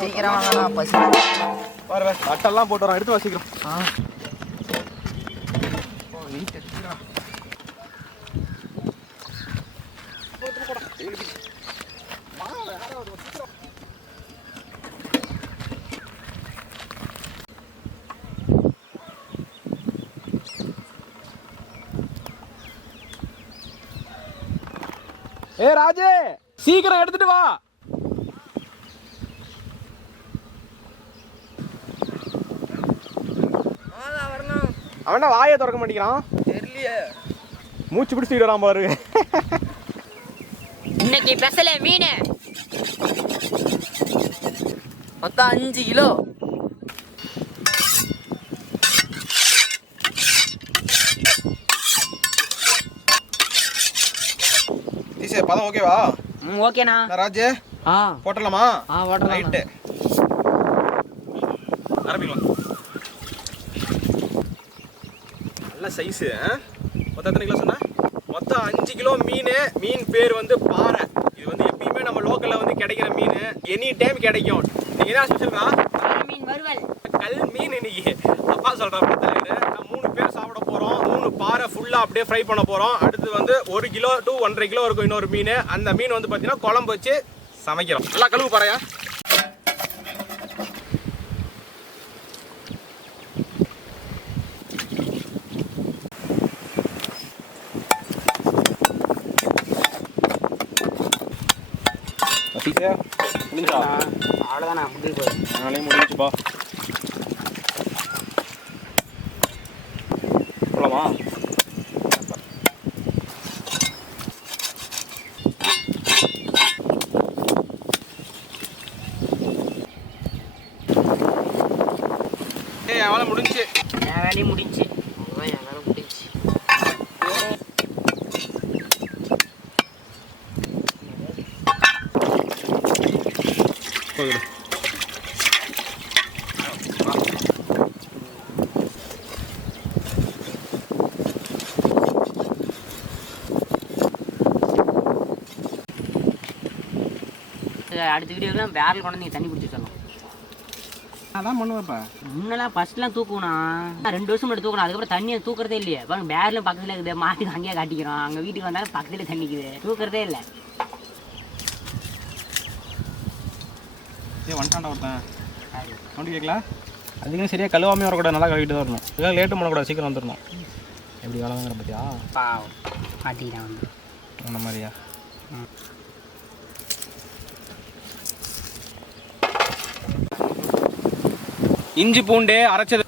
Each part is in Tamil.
சீக்கிரம் வாங்கண்ணா, பசி. பாரு அட்டெல்லாம் போட்டு வரோம், எடுத்து வசிக்கிறோம். ஏ ராஜே, சீக்கிரம் எடுத்துட்டு வா. அவனா வாயை திறக்க மாட்டேங்கிறான், தெரியலையே. மூச்சு பிடிச்சிட்டு வரான் பாரு. இன்னைக்கு பெசல மீன் மொத்தம் 5 கிலோ. பதம் ஓகேவா? ஓகேண்ணா. ராஜே போட்டலாமா? போட்டலாம். ரைட்டு, ஆரம்பிக்கலாம். நல்ல சைஸு. மொத்தம் எத்தனை கிலோ சொன்ன? மொத்தம் 5 கிலோ மீன். மீன் பேர் வந்து பாறை. இது வந்து எப்பயுமே நம்ம லோக்கல்ல வந்து கிடைக்கிற மீன், எனி டைம் கிடைக்கும். நீங்க என்ன ஸ்பெஷல்ரா? மீன் வறுவல், கல் மீன். இன்னைக்கு அப்பா சொல்றேன், 3 பேர் சாப்பிட போறோம். 3 பாறை ஃபுல்லா அப்படியே ஃப்ரை பண்ண போறோம். அடுத்து வந்து 1 கிலோ to 1.5 கிலோ இருக்கும் இன்னொரு மீன். அந்த மீன் வந்து பாத்தீங்கன்னா குழம்பு வச்சு சமைக்கிறோம். நல்லா கழுவு பாறையா. அவ்வளோதாண்ணா, முடிஞ்சு போய் நானே முடிஞ்சுப்பா. போலாமா? என் வேலை முடிஞ்சு. என் வேலையும் முடிஞ்சு. அவ்வளோதான், என் வேலை முடிஞ்சு. அடுத்த வீடியோலாம் பேரல் கொண்டு நீங்கள் தண்ணி குடிச்சு சொல்லணும். அதான் பண்ணுவேன்ப்பா. முன்னெல்லாம் ஃபர்ஸ்ட்லாம் தூக்குவோம், 2 வருஷம் மட்டும் தூக்கணும். அதுக்கப்புறம் தண்ணியை தூக்குறதே இல்லையே. பாருங்க, பேரலும் பக்கத்தில் இருக்குது, மாட்டுக்கு அங்கேயே காட்டிக்கிறோம். அங்கே வீட்டுக்கு வந்தாலும் பக்கத்தில் தண்ணிக்குது, தூக்குறதே இல்லை. வந்துட்டாண்டா ஒருத்தன் வண்டி கேட்கல. அதுக்குன்னு சரியாக கழுவாமே வரக்கூடாது, நல்லா கழுவிட்டு தான் வரணும். இதெல்லாம் லேட்டு பண்ணக்கூடாது, சீக்கிரம் வந்துடணும். எப்படி வேலைங்கிற பற்றியா காட்டிக்கிறான் வந்து அந்த மாதிரியா. இஞ்சி பூண்டு அரைச்சது,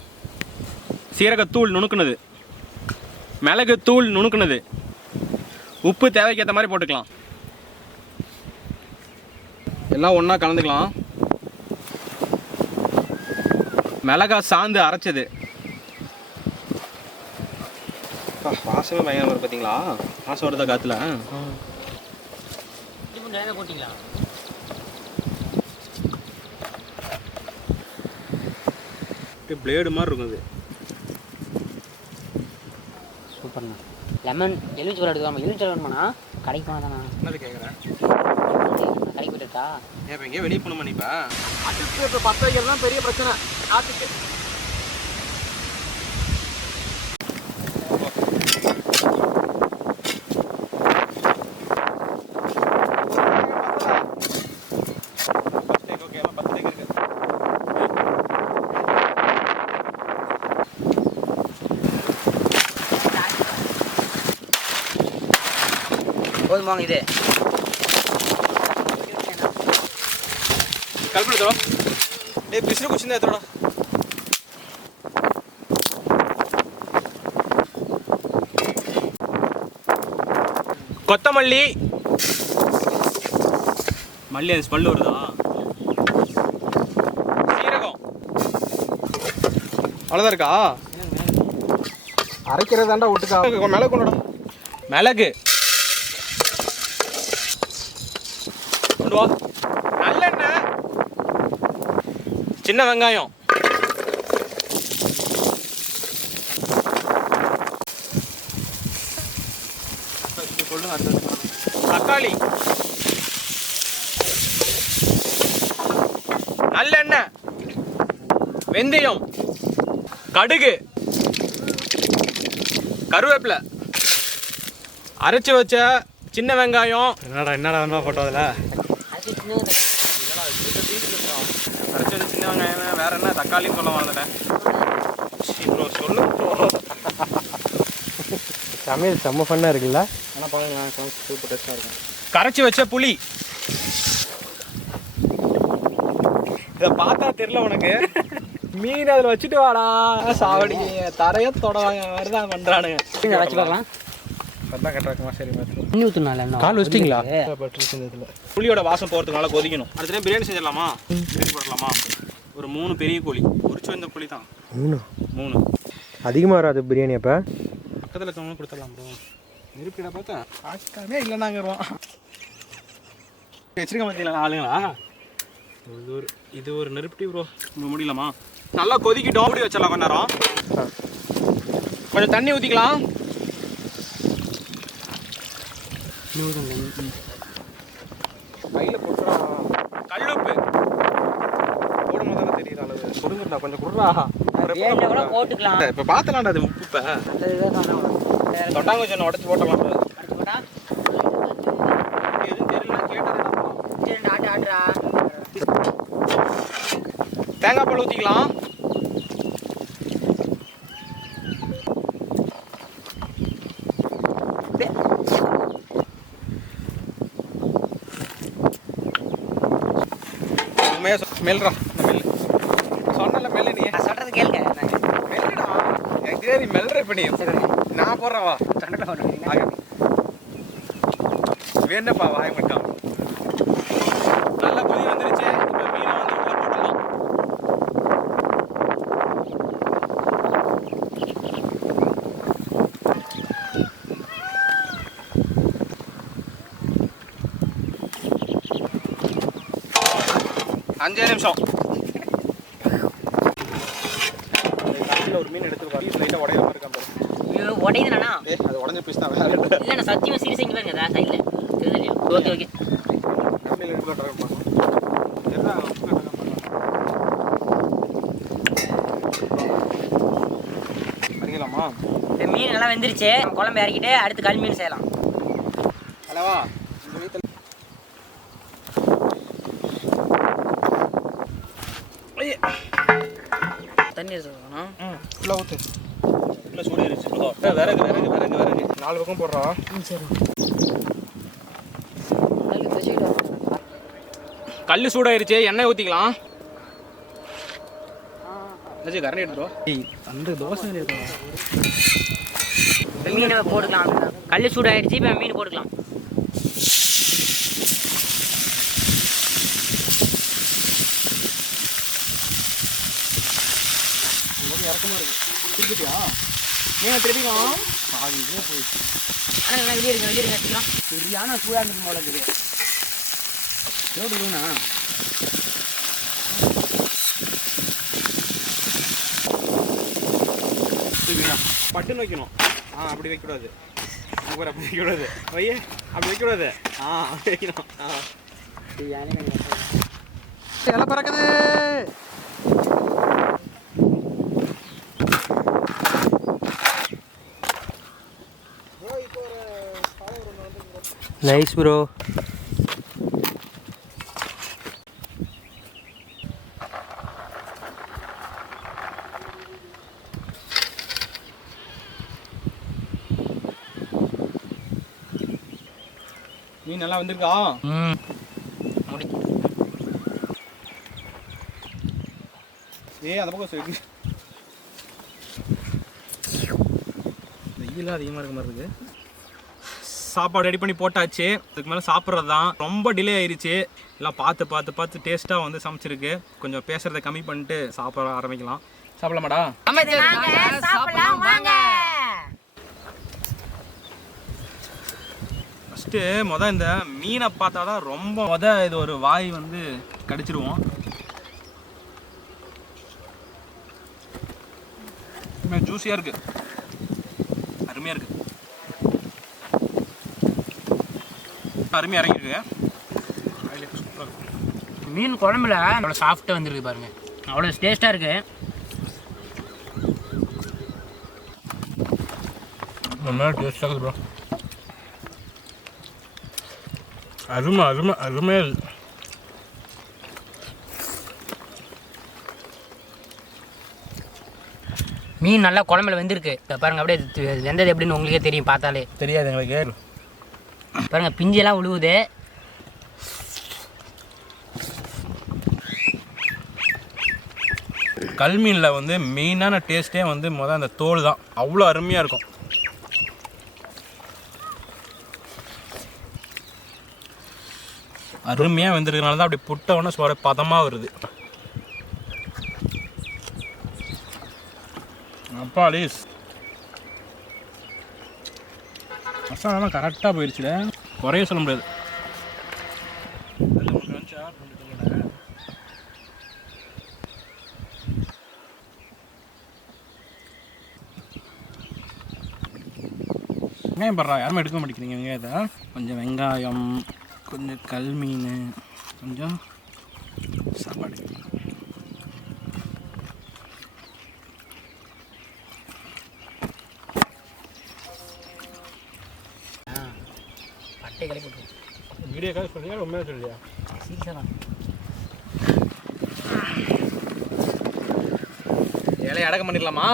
சீரகத்தூள் நுணுக்குனது, மிளகுத்தூள் நுணுக்குனது, உப்பு தேவைக்கு ஏற்ற மாதிரி போட்டுக்கலாம். எல்லாம் ஒன்றா கலந்துக்கலாம். மிளகா சாந்து அரைச்சது. வாசமே பயங்கரமாக இருக்கு பார்த்தீங்களா? வாசம் வருதா காற்றுல? போட்டிங்களா? பிளேடு மாதிரி இருக்கும் அது. சூப்பர்ண்ணா. லெமன் எலுமிச்சை பழம் எடுத்துக்காம, எலுமிச்சை வேணுமாண்ணா? கடைக்கு போனால் தானே. என்னது கேட்குறேன்? கடைக்கு போயிட்டா ஏன் எங்கேயே வெளியே போகணுமா? நீ இப்போ அதுக்கு இப்போ 10 வைக்கிறது தான் பெரிய பிரச்சனை. ஆட்டுக்கு போதுமாங்க. இது கல்பனை டே பிசிறு குச்சிருந்தா எத்தோட கொத்தமல்லி. மல்லி அந்த ஸ்மெல் வருதா? சீரகம் அவ்வளோதான் இருக்கா? அரைக்கிறதாண்டா ஒட்டுக்கா. மிளகு கொண்டா. மிளகு கொண்டு வா. நல்லெண்ணெய், சின்ன வெங்காயம், தக்காளி, நல்லெண்ணெய், வெந்தயம், கடுகு, கருவேப்பிலை, அரைச்சி வச்ச சின்ன வெங்காயம். என்னடா வேணுமா போட்டோம் அதில்? அரைச்சி வச்ச சின்ன வெங்காயம், வேற என்ன தக்காளின்னு சொல்ல மறந்துட்டேன். ப்ரோ சொல்லு ப்ரோ. சமையல் செம்ம ஃபன்னாக இருக்குல்ல? ஆனால் பாருங்க சூப்பர் டேஸ்ட்டாக இருக்கும். கரைச்சி வச்ச புளி. இதை பார்த்தா தெரியல உனக்கு. மீன் அதில் வச்சுட்டு வாடா சாவடி தரைய தொடவாங்க மாதிரிதான் பண்ணுறானுங்க. வச்சு பார்க்கலாம். அதான் கரெக்டாக சரி தண்ணி ஊற்றுனால கால் வச்சிட்டிங்களா? புளியோட வாசம் போகிறதுனால கொதிக்கணும். அடுத்த பிரியாணி செஞ்சிடலாமா? பிரியாணி போடலாமா? ஒரு 3 பெரிய கோழி உரிச்சு வந்த புளி தான். 3 அதிகமாக வராது பிரியாணி. அப்போ பக்கத்தில் இருக்கவங்களும் கொடுத்துடலாம் ப்ரோ. நெருப்பிட பார்த்தா ஆக்காமே இல்லைன்னாங்கிறோம். வச்சிருக்க பார்த்தீங்களா ஆளுங்களா? இது ஒரு நெருப்பி ப்ரோ. முடியலாமா? நல்லா கொதிக்கிட்டோம். அப்படி வச்சிடலாம் கொஞ்ச நேரம். கொஞ்சம் தண்ணி ஊற்றிக்கலாம். கையில் போட்டுறா. கல்லுப்பு போடும் போது தானே தெரியுது அளவு. கொடுங்கடா கொஞ்சம் கொடுறா. போட்டுக்கலாம். இப்போ பார்த்துலாம்டா அது உப்பு. இப்போ தொட்டாங்க கொஞ்சம் உடச்சி போட்டலாம். எதுவும் தெரியல கேட்டா தேங்காய் பால் ஊற்றிக்கலாம். மெல்றா மெல்லு சொன்னல மெல்லு. நீ சொல்றது கேளுங்க. மெல்லுடா. எனக்கு தெரியாது நீ மெல்ற. இப்போ நீ நான் போடுறவா வேணப்பா வாய மட்டும். நல்லா கொதி வந்துருச்சு. இப்போ மீனை வந்து உள்ள போட்டுடலாம். அஞ்சே நிமிஷம். ஒரு மீன் எடுத்து பீஸ் லைட்டாக உடையாம இருக்கான் பாரு. உடையுதுண்ணா? அது உடஞ்ச பீஸ் தான். வேற இல்லை நான் சத்தியமாக சீரியஸாக இங்கே பாருங்க சைடில் தெரியுது. ஓகே ஓகே அறிக்கலாமா? இந்த மீன் நல்லா வெந்துருச்சு. நம்ம குழம்பு இறக்கிட்டு அடுத்து கல் மீன் செய்யலாம். அல்லவா? தண்ணி எடுத்துக்கணும். ஃபுல்லாக ஊற்று. ஃபுல்லாக சூடு ஏறிச்சு. விறகு விறகு விறகு விறகு 4 பக்கம் போடுறோம். சரி. கல் சூடாயிருச்சு. எண்ணெய் ஊற்றிக்கலாம். கரண்டி எடுத்துரும். அந்த தோசை மீனை போட்டுக்கலாம். கல் சூடாயிருச்சு. இப்போ மீன் போட்டுக்கலாம். இறக்கமாக இருக்குது. திருப்பிட்டியா? மீனை திருப்பிக்கலாம். ஆகியே போயிடுச்சு. ஆனால் நல்லா வெளியே இருங்க வச்சுக்கலாம். சரியான சூடாக இருக்கு போல இருக்குது. எவ்வளோண்ணா? பட்டுன்னு வைக்கணும். அப்படி வைக்கக்கூடாது. அப்படி வைக்கக்கூடாது. வையே அப்படி வைக்கக்கூடாது. அப்படி வைக்கணும். இலை பறக்குது. Nice bro. மீன் நல்லா வந்திருக்கா? அந்த பக்கம் சொல்லி வெயில் அதிகமாக இருக்க மாதிரி இருக்கு. சாப்பாடு ரெடி பண்ணி போட்டாச்சு. அதுக்கு மேலே சாப்பிட்றது தான். ரொம்ப டிலே ஆயிடுச்சு. எல்லாம் பார்த்து டேஸ்ட்டாக வந்து சமைச்சிருக்கு. கொஞ்சம் பேசுறதை கம்மி பண்ணிட்டு சாப்பிட ஆரம்பிக்கலாம். சாப்பிடலாமாடா? ஃபஸ்ட்டு இந்த மீனை பார்த்தா தான் ரொம்ப இது ஒரு வாய் வந்து கடிச்சிருவோம். ஜூஸியாக இருக்கு. அருமையாக இருக்கு. அருமையாக இறங்கியிருக்கு. சூப்பராக இருக்கும். மீன் குழம்புல அவ்வளோ சாஃப்டாக வந்துருக்கு பாருங்க, அவ்வளோ டேஸ்ட்டாக இருக்கு. ரொம்ப டேஸ்ட்டாக இருக்குது ப்ரோ. அருமை அருமை அருமையாக இருக்குது. மீன் நல்லா குழம்புல வெந்திருக்கு பாருங்க. அப்படியே வெந்தது எப்படின்னு உங்களுக்கே தெரியும், பார்த்தாலே தெரியாது எங்களுக்கு. பாருங்க பிஞ்செல்லாம் விழுவுது. கல்மீனில் வந்து மெயினான டேஸ்ட்டே வந்து அந்த தோல் தான். அவ்வளோ அருமையாக இருக்கும். அருமையாக வெந்திருக்கனால தான் அப்படி புட்டவொன்னே சோற பதமாக வருது. அப்பாலீஸ் மசாலாலாம் கரெக்டாக போயிடுச்சுல, குறைய சொல்ல முடியாது. வெங்காயம் படுறா, யாருமே எடுக்க மாட்டேங்கிறீங்க வெங்காயத்தை. கொஞ்சம் வெங்காயம், கொஞ்சம் கல்மீன், கொஞ்சம் சாப்பாடு. பட்டை கிளப்பி வீடியோ கால் சொல்லியா ரொம்ப சொல்லியா? சீக்கிரம் இலையை அடக்கம் பண்ணிடலாமா?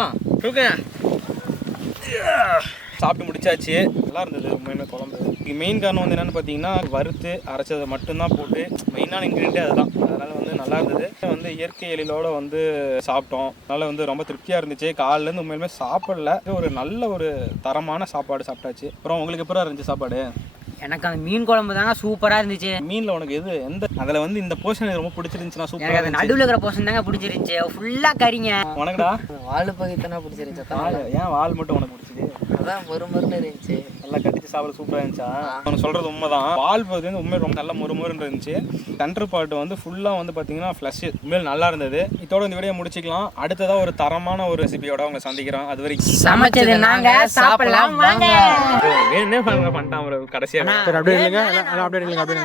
சாப்பிட்டு முடிச்சாச்சு. நல்லா இருந்தது உண்மையான குழம்பு. இதுக்கு மெயின் காரணம் வந்து என்னென்னு பார்த்தீங்கன்னா, வறுத்து அரைச்சதை மட்டும்தான் போட்டு மெயினான இன்க்ரீடியன்ட்டே அதுதான். அதனால் வந்து நல்லா இருந்தது. வந்து இயற்கை எழிலோடு வந்து சாப்பிட்டோம். அதனால் வந்து ரொம்ப திருப்தியாக இருந்துச்சு. காலையிலேருந்து உண்மையிலுமே சாப்பிடல, ஒரு நல்ல ஒரு தரமான சாப்பாடு சாப்பிட்டாச்சு. அப்புறம் உங்களுக்கு எப்போ இருந்துச்சு சாப்பாடு? எனக்கு அந்த மீன் குழம்பு தாங்க சூப்பராக இருந்துச்சு. மீனில் உனக்கு எது எந்த அதில் வந்து இந்த போர்ஷன் எனக்கு ரொம்ப பிடிச்சிருந்துச்சுன்னா சூப்பராக எனக்கு நடுவில் இருக்கிற போர்ஷன் தாங்க பிடிச்சிருந்துச்சு. ஃபுல்லாக கறிங்க. உனக்குடா வால் பகுத்தானே பிடிச்சிருந்துச்சு. ஏன் வால் மட்டும் உனக்கு பிடிச்சிது? அதான் மொறுமொறுன்னு இருந்துச்சு. நல்லா கடிச்சு சாப்பிட சூப்பராக இருந்துச்சா? அவனு சொல்கிறது உண்மைதான். வால் பகுதி வந்து உண்மையை ரொம்ப நல்லா மொறுமொறுன்னு இருந்துச்சு. சென்டர் பார்ட் வந்து ஃபுல்லாக வந்து பார்த்தீங்கன்னா ஃப்ளஷ் உண்மையில் நல்லா இருந்தது. இதோட இந்த வீடியோ முடிச்சிக்கலாம். அடுத்ததாக ஒரு தரமான ஒரு ரெசிபியோட உங்களை சந்திக்கிறோம். அது வரைக்கும் சமைச்சது நாங்க, சாப்பிடலாம் வாங்க. வேணே பண்ணிட்டான் கடைசியாக. அப்படியே இல்லைங்க, அப்படியே இல்லைங்க, அப்படியே